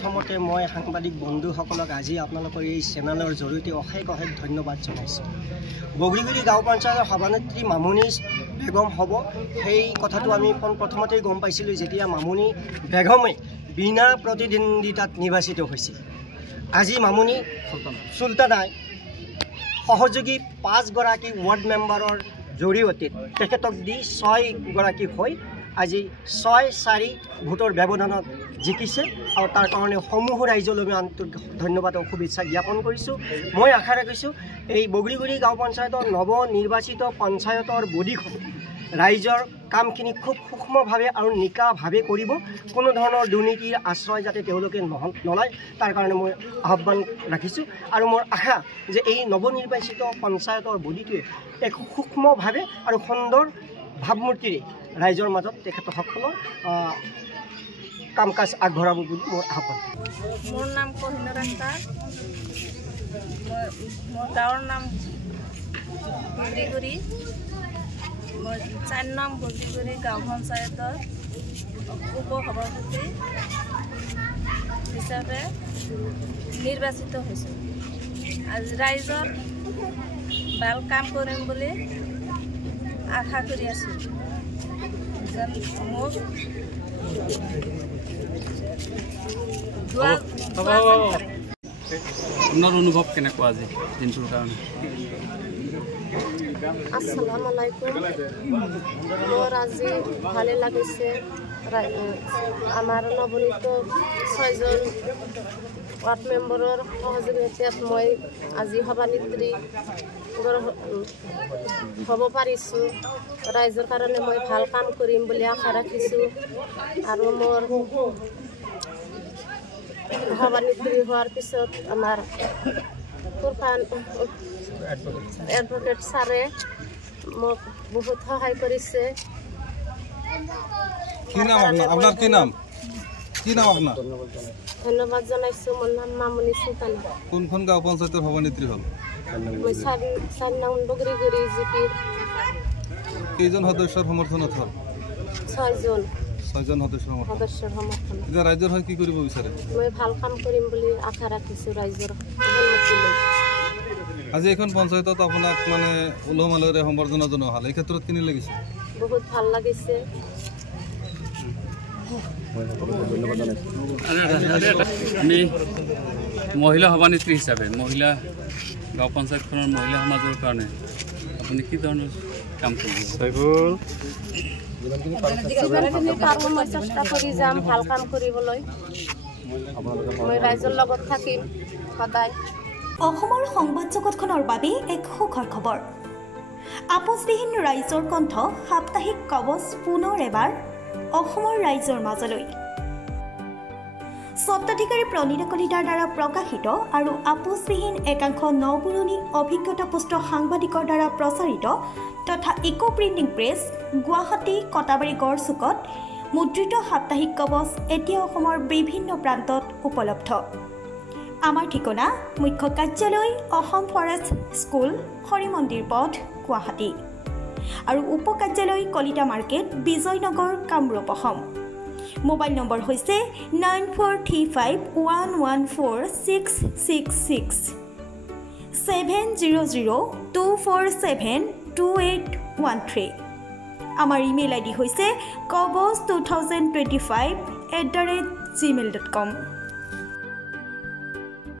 প্ৰথমতে মই সাংবাদিক বন্ধুসকলক আজি আপোনালোকৰ এই চেনেলৰ জৰিয়তে অশেষ ধন্যবাদ জনাইছোঁ। বগৰীগুৰি গাঁও পঞ্চায়তৰ সভানেত্ৰী মামুনি বেগম হ'ব সেই কথাটো আমি প্ৰথমতেই গম পাইছিলোঁ যেতিয়া মামুনি বেগমে বিনা প্ৰতিদ্বন্দ্বিতাত নিৰ্বাচিত হৈছিল। আজি মামুনি চুলতানাই সহযোগী 5 গৰাকী ৱাৰ্ড মেম্বাৰৰ জৰিয়তে তেখেতক দি 6 গৰাকী হৈ আজি 6-4 ভোটৰ ব্যৱধানত জিকিছে আৰু তাৰ কাৰণে সমূহ ৰাইজলৈ আমি আন্তৰিক ধন্যবাদ আৰু শুভেচ্ছা জ্ঞাপন কৰিছোঁ। মই আশা ৰাখিছোঁ এই বগৰীগুৰি গাঁও পঞ্চায়তৰ নৱ নিৰ্বাচিত পঞ্চায়তৰ বডিখন ৰাইজৰ কামখিনি খুব সূক্ষ্মভাৱে আৰু নিকাভাৱে কৰিব। কোনো ধৰণৰ দুৰ্নীতিৰ আশ্ৰয় যাতে তেওঁলোকে নলয় তাৰ কাৰণে মই আহ্বান ৰাখিছোঁ আৰু মোৰ আশা যে এই নৱনিৰ্বাচিত পঞ্চায়তৰ বডিটোৱে এক সূক্ষ্মভাৱে আৰু সুন্দৰ ভাৱমূৰ্তিৰে ৰাইজৰ মাজত তেখেতসকলৰ কাম কাজ আগবঢ়াব বুলি মোৰ আহ্বান। মোৰ নাম কহিনুৰ আক্তাৰ, মোৰ গাঁৱৰ নাম বগৰীগুৰি। মই 4 নং বগৰীগুৰি গাঁও পঞ্চায়তৰ উপসভাপতি হিচাপে নিৰ্বাচিত হৈছোঁ। আজি ৰাইজৰ ভাল কাম কৰিম বুলি আশা কৰি আছোঁ। মোক আপোনাৰ অনুভৱ কেনেকুৱা আজি দিনটোৰ কাৰণে? আসসালামু আলাইকুম। মোৰ আজি ভালে লাগিছে। আমাৰ নৱনীত 6জন ৱাৰ্ড মেম্বাৰৰ সহযোগিতাত মই আজি সভানেত্ৰী হ'ব পাৰিছোঁ। ৰাইজৰ কাৰণে মই ভাল কাম কৰিম বুলি আশা ৰাখিছোঁ আৰু মোৰ সভানেত্ৰী হোৱাৰ পিছত আমাৰ এডভোকেট ছাৰে মোক বহুত সহায় কৰিছে। ধন্যবাদ জনাইছোঁ। মোৰ নাম মামুনি চুলতানা। কোনখন গাঁও পঞ্চায়তৰ সভানেত্ৰী হ'ল? মই 4 নং বগৰীগুৰি জিপিৰ। কেইজন সদস্যৰ সমৰ্থনত হ'ল? 6জন সদস্যৰ সমৰ্থন। এতিয়া ৰাইজৰ হৈ কি কৰিব বিচাৰে? মই ভাল কাম কৰিম বুলি আশা ৰাখিছোঁ ৰাইজৰ সন্মতিলৈ। আজি এখন পঞ্চায়তত আপোনাক মানে উলহ মালহেৰে সম্বৰ্ধনা জনোৱা হ'ল, এই ক্ষেত্ৰত কেনে লাগিছে? বহুত ভাল লাগিছে। আমি মহিলা সভানেত্ৰী হিচাপে মহিলা গাঁও পঞ্চায়তখনৰ মহিলা সমাজৰ কাৰণে আপুনি কি ধৰণৰ কাম কৰিব? মই চেষ্টা কৰি যাম ভাল কাম কৰিবলৈ। মই ৰাইজৰ লগত থাকিম সদায়। অসমৰ সংবাদ জগতখনৰ বাবে এক সুখৰ খবৰ। আপোচবিহীন ৰাইজৰ কণ্ঠ সাপ্তাহিক কবচ পুনৰ এবাৰ অসমৰ ৰাইজৰ মাজলৈ। স্বত্বাধিকাৰী প্ৰণীতা কলিতাৰ দ্বাৰা প্ৰকাশিত আৰু আপোচবিহীন একাংশ নপুৰণি অভিজ্ঞতাপুষ্ট সাংবাদিকৰ দ্বাৰা প্ৰচাৰিত তথা eco printing press Guwahati Katabari গড়চুকত মুদ্ৰিত সাপ্তাহিক কবচ এতিয়া অসমৰ বিভিন্ন প্ৰান্তত উপলব্ধ। আমাৰ ঠিকনা মুখ্য কাৰ্যালয় অসম ফৰেষ্ট স্কুল হৰিমন্দিৰ পথ গুৱাহাটী আৰু উপ কাৰ্যালয় Kalita market Bijaynagar Kamrup Assam. Mobile number হৈছে 9435114666 7002472813। আমাৰ ইমেইল আইডি হৈছে kobos2025@gmail.com।